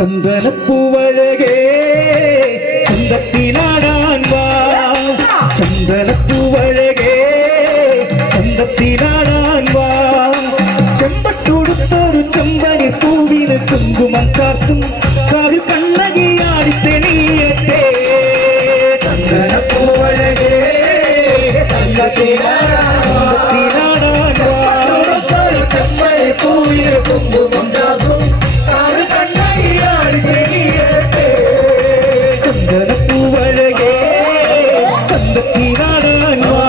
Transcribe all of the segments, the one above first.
ചന്ദനപ്പൂവഴകേ ചന്തത്തിനാടാൻ വാ ചന്ദനപ്പൂവഴകേ ചന്തത്തിനാടാൻ വാ ചെമ്പട്ടുടുത്തൊരു ചെമ്പനി പൂവിന് കുങ്കുമം കാത്തും കാവിൽ കണ്ണകിയാടി തെളിയട്ടെ ചന്ദനപ്പൂവഴകേ ചന്തത്തിനാടാൻ വാ ചെമ്പനി പൂവിന് കുങ്കുമം കാത്തും കാവിൽ കണ്ണകിയാടി തെളിയട്ടെ ചന്ദനപ്പൂവഴകേ ചന്തത്തിനാടാൻ വാ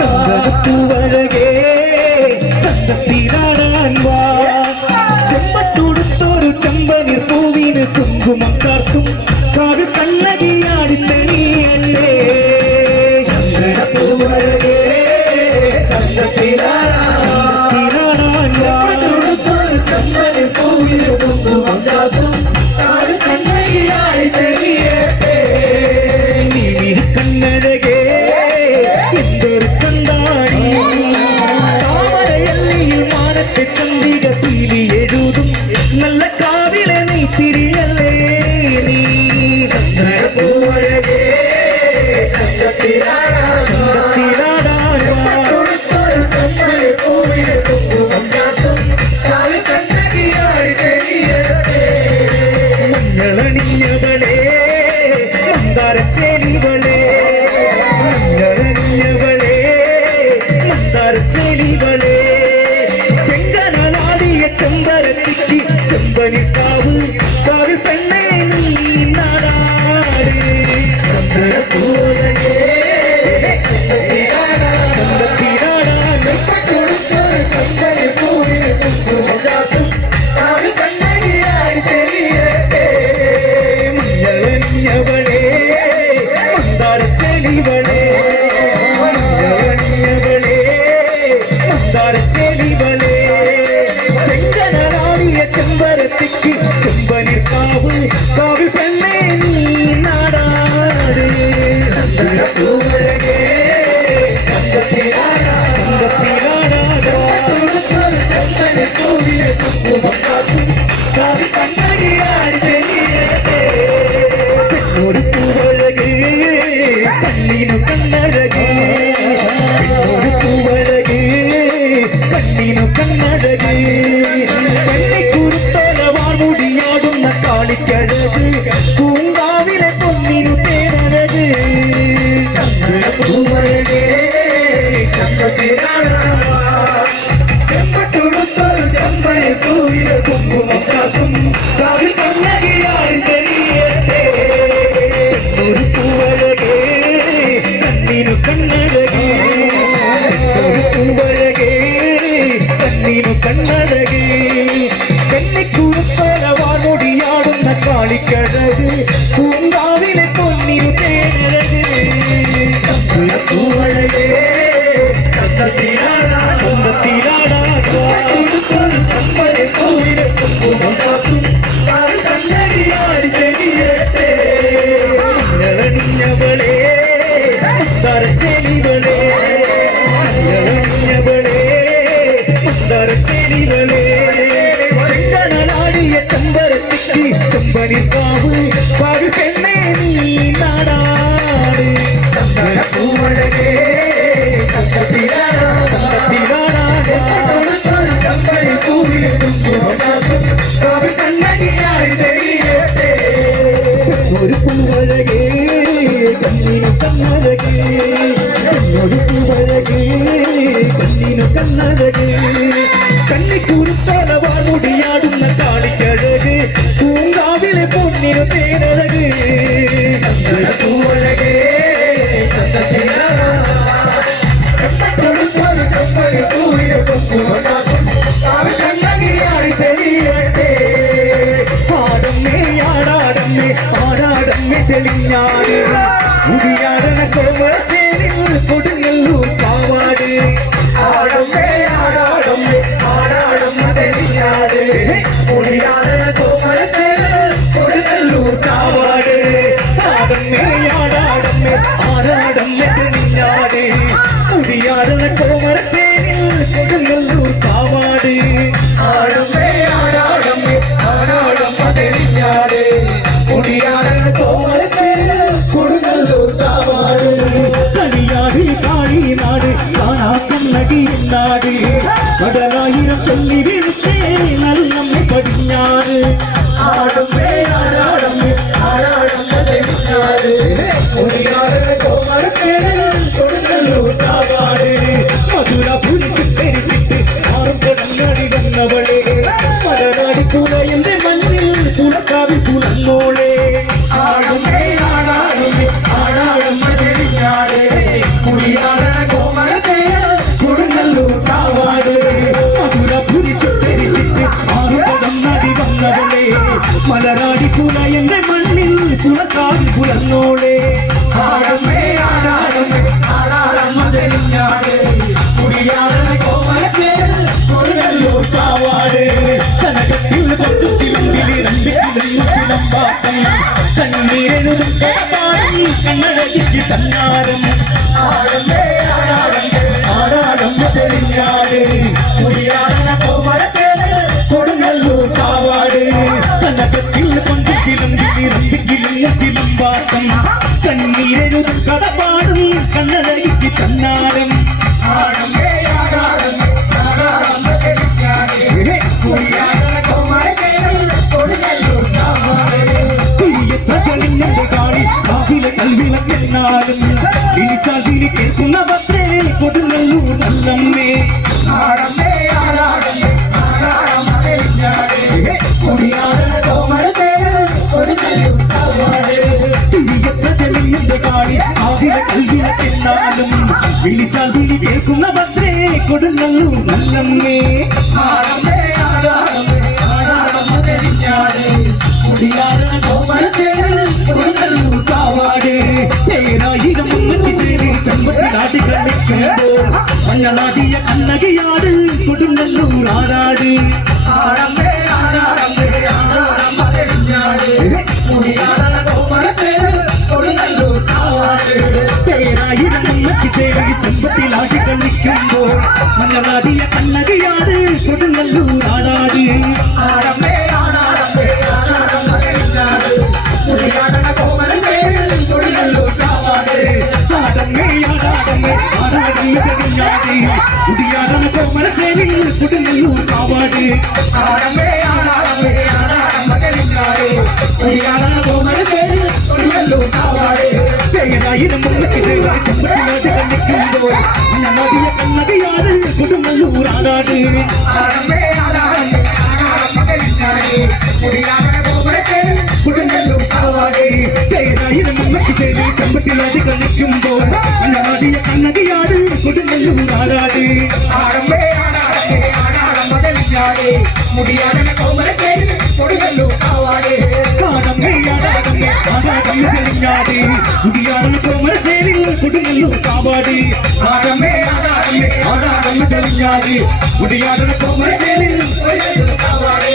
ചന്ദനപ്പൂവഴകേ ചന്തത്തിനാടാൻ വാ ചെമ്പട്ടുടുത്തൊരു ചെമ്പനി പൂവിന് കുങ്കുമം കാത്തും കാവിൽ കണ്ണകിയാടി തെളിയട്ടെ ചന്ദനപ്പൂവഴകേ ചന്തത്തിനാടാൻ വാ ചെമ്പനി പൂവിന് കുങ്കുമം കാത്തും കാവിൽ കണ്ണകിയാടി തെളിയട്ടെ കണ്ണഴകേ എന്തൊരു ചന്താണി താമരയല്ലിയിൽ മാനത്തെ ചന്ദ്രിക തീലി എഴുതും നല്ല കാവിലെ നീ തിരിയല്ലേ നീ ചന്ദ്രപൂവഴകേ മഞ്ഞളണിഞ്ഞവളേ മന്ദാരച്ചേലിവളേ മഞ്ഞളണിഞ്ഞവളേ മന്ദാരച്ചേലിവളേ ചെങ്കനാടിയ ചെമ്പരത്തിക്ക് ചെമ്പനിക്കാവ് കാവിൽ പെണ്ണേ നീ നാടാട് ചന്ദ്രപൂവഴകേ മഞ്ഞളണിഞ്ഞവളേ മന്ദാരച്ചേലിവളേ മഞ്ഞളണിഞ്ഞവളേ മന്ദാരച്ചേലിവളേ ചെങ്കനാടിയ ചെമ്പരത്തിക്ക് ചെമ്പനിക്കാവ് കാവിൽ പെണ്ണേ നീ നാടാട് ചന്ദ്രപൂവഴകേ കണ്ണീനു കണ്ണഴകേ കണ്ണീനു കണ്ണഴകേ കണ്ണിക്കുരുത്തോല വാർമുടിയാടുന്ന കാളിക്കഴക് പൂങ്കാവിലെ പൊന്നിനു തേനഴക് ചന്ദ്രപൂവഴകേ ചെമ്പട്ടുടുത്തൊരു ചെമ്പനി പൂവിന് കുങ്കുമം ചാത്തും കാവിൽ കണ്ണകിയായി തെളിയട്ടെ ഒരു പൂവഴകേ കണ്ണീനു കണ്ണഴകേ ഒരു പൂവഴകേ കണ്ണീനു കണ്ണഴകേ കണ്ണിക്കുറുത്തോല വാർമുടിയാടുന്ന കാളിക്കഴക് പൂങ്കാവിലെ പൊന്നിനു തേനഴക് പൂവഴകേ മഞ്ഞളണിഞ്ഞവളേ മന്ദാരച്ചേലിവളേ മഞ്ഞളണിഞ്ഞവളേ മന്ദാരച്ചേലിവളേ ചെങ്കനാടിയ ചെമ്പരത്തിക്ക് ചെമ്പനിക്കാവ് കാവിൽ പെണ്ണേ നീ നാടാട് ചന്ദനപ്പൂവഴകേ ഒരു പൂവഴകേ കണ്ണീനു കണ്ണഴകേ ഒരു പൂവഴകേ കണ്ണീനു കണ്ണഴകേ കണ്ണിക്കുരുത്തോല വാർമുടിയാടുന്ന കാളിക്കഴക് പൂങ്കാവിലെ പൊന്നിനു തേനഴക് ചന്ദ്രപൂവഴകേ ആടാടമ്മേ തെളിഞ്ഞാട് മുടിയാടന കോമളത്തേനിൽ കൊടുങ്ങല്ലൂർ കാവാട് ആടമ്മേ ആടാടമ്മേ ആടാടമ്മ തെളിഞ്ഞാട് മുടിയാടന കോമളത്തേനിൽ കൊടുങ്ങല്ലൂർ കാവാട് ആടമ്മേ ആടാടമ്മേ ആടാടമ്മ തെളിഞ്ഞാട് മുടിയാടന കോമളത്തേനിൽ കൊടുങ്ങല്ലൂർ കാവാട് ആടമ്മേ ആടാടമ്മേ ആടാടമ്മ തെളിഞ്ഞാട് തെളിഞ്ഞാറ് ആടുമേ ആടാടമേ ആടാടം തെളിഞ്ഞാറ് കുടിയാടനെ കോമരത്തേരിൽ കൊടുങ്ങല്ലൂർ കാവാട് മധുര പുലിച്ച് തെരിച്ചിട്ട് ആറും കടങ്ങടി വന്നവളെ മലനാടി പുലയന്റെ മണ്ണിൽ പുലക്കാവിൽ പുലന്നോളെ ആടുമേ ആടാടുമേ ആടാടം തെളിഞ്ഞാറ് കുടിയാടനെ കോമരത്തേരിൽ കൊടുങ്ങല്ലൂർ കാവാട് മധുര പുലിച്ച് തെരിച്ചിട്ട് ആറും കടങ്ങടി വന്നവളെ മലനാടി പുലയന്റെ മണ്ണിൽ പുലക്കാവിൽ പുലന്നോളെ ആടമേ ആടാടമേ ആടാടം തെളിഞ്ഞാറ് കുടിയാടനെ കോമരത്തേരിൽ കൊടുങ്ങല്ലൂർ കാവാട് കനകത്തിൽ കൊച്ചു ചിലമ്പിലി രണ്ടിലും ചിലമ്പാട്ടം കണ്ണീരെഴുതും പാടി കണ്ണടയ്ക്ക് തന്നാരം ആടമേ ആടാടമേ ആടാടം തെളിഞ്ഞാറ് കുടിയാടനെ കോമരത്തേരിൽ കൊടുങ്ങല്ലൂർ കാവാട് കനകത്തിൽ കൊച്ചു ചിലമ്പിലി രണ്ടിലും ചിലമ്പാട്ടം കണ്ണീരെഴുതും കടപാടും കണ്ണടയ്ക്ക് തന്നാരം ആടമേ ആടാടമേ ആടാടം തെളിഞ്ഞാറ് കുടിയാടനെ കോമരത്തേരിൽ കൊടുങ്ങല്ലൂർ കാവാട് കുയ്യത്തകളിഞ്ഞന്റെ കാളി കാവിലെ കൽവിളക്കെന്നാലും ഇനിച്ചാതിരി കേൾക്കുന്ന ഭദ്രേ കൊടുങ്ങല്ലൂർ നല്ലമ്മേ ആടമേ ആടാടമേ ആടാടം തെളിഞ്ഞാറ് കുടിയാടനെ കോമരത്തേരിൽ കൊടുങ്ങല്ലൂർ കാവാട് കുയ്യത്തകളിഞ്ഞന്റെ കാളി കാവിലെ കൽവിളക്കെന്നാലും ഇനിച്ചാതിരി കേൾക്കുന്ന ഭദ്രേ കൊടുങ്ങല്ലൂർ നല്ലമ്മേ ആടമേ ആടാടമേ ആടാടം തെളിഞ്ഞാറ് കുടിയാടനെ കോമരത്തേരിൽ കൊടുങ്ങല്ലൂർ കാവാട് ഏഴായിരം മുന്നൂറ്റി ചേരി ചെമ്പത്തിലാട്ടി കളിക്കുമ്പോൾ മഞ്ഞളാടിയ കണ്ണകയാട് കൊടുങ്ങല്ലൂർ ആടാട് ആടമേ ആടാടമേ ആടാടം തെളിഞ്ഞാറ് കുടിയാടനെ കോമരത്തേരിൽ കൊടുങ്ങല്ലൂർ കാവാട് ഏഴായിരം മുന്നൂറ്റി ചേരി ചെമ്പത്തിലാട്ടി കളിക്കുമ്പോൾ മഞ്ഞളാടിയ കണ്ണകയാട് കൊടുങ്ങല്ലൂർ ആടാട് ആടമേ ആടാടമേ ആടാടം തെളിഞ്ഞാറ് കുടിയാടനെ കോമരത്തേരിൽ കൊടുങ്ങല്ലൂർ കാവാട് ആടമേ ആടാടമേ ആടാടം തെളിഞ്ഞാറ് കുടിയാടനെ കോമരത്തേരിൽ കൊടുങ്ങല്ലൂർ കാവാട് ആടമേ ആടാടമേ ആടാടം തെളിഞ്ഞാറ് കുടിയാടനെ കോമരത്തേരിൽ കൊടുങ്ങല്ലൂർ കാവാട് ഏഴായിരം മുന്നൂറ്റി ചേരി ചെമ്പത്തിലാട്ടി കളിക്കുമ്പോൾ മഞ്ഞളാടിയ കണ്ണകയാട് കൊടുങ്ങല്ലൂർ ആടാട് ആടമേ ആടാടമേ ആടാടം തെളിഞ്ഞാറ് കുടിയാടനെ കോമരത്തേരിൽ കൊടുങ്ങല്ലൂർ കാവാട് ഏഴായിരം മുന്നൂറ്റി ചേരി ചെമ്പത്തിലാട്ടി കളിക്കുമ്പോൾ മഞ്ഞളാടിയ കണ്ണകയാട് കൊടുങ്ങല്ലൂർ ആടാട് ആടമേ ആടാടമേ ആടാടം തെളിഞ്ഞാറ് കുടിയാടനെ കോമരത്തേരിൽ കൊടുങ്ങല്ലൂർ കാവാട് ആടമേ ആടാടമേ ആടാടം തെളിഞ്ഞാറ് കുടിയാടനെ കോമരത്തേരിൽ കൊടുങ്ങല്ലൂർ കാവാട് ആടമേ ആടാടമേ ആടാടം തെളിഞ്ഞാറ് കുടിയാടനെ കോമരത്തേരിൽ കൊടുങ്ങല്ലൂർ കാവാട്